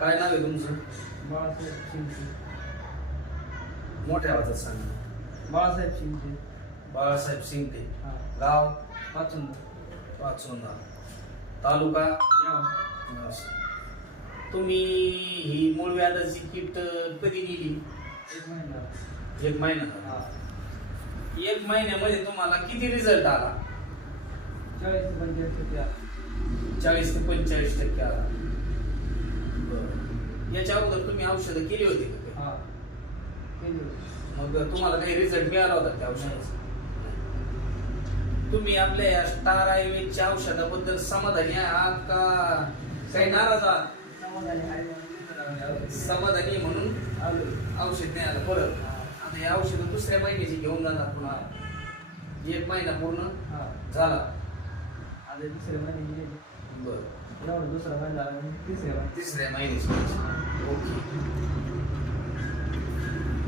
काय नाव आहे तुमचं? बाळासाहेब शिंदे. मोठ्या आवाजात सांगा बाळासाहेब शिंदे. बाळासाहेब शिंगटे हा. गाव? पाचून पाचोंदा. तालुका? या असं. तुम्ही ही मूळ व्याजाची किट कधी दिली? एक महिना एक महिना झाला. हा. एक महिन्यामध्ये तुम्हाला किती रिझल्ट आला? चाळीस ते पंचेचाळीस टक्के आला. चाळीस ते पंचेचाळीस टक्के आला. याच्या अगोदर तुम्ही औषधं केली होती का? काही? हा. केली होती. मग तुम्हाला काही रिझल्ट मिळाला होता त्या औषधाचा? तुम्ही आपल्या या स्टार आयुर्वेदच्या औषधाबद्दल समाधानी आहात का काही नाराज आहात? समाधानी आहे. समाधानी म्हणून आलो. औषध नाही आलं परत आता हे औषध दुसऱ्या महिन्याची घेऊन जाणार पुन्हा. एक महिना पूर्ण हा. झाला. आता दुसऱ्या महिन्यात गेले. बरं. एवढा दुसरा महिना झाला तिसऱ्या महिन्यात तिसऱ्या महिन्याची. 大きい。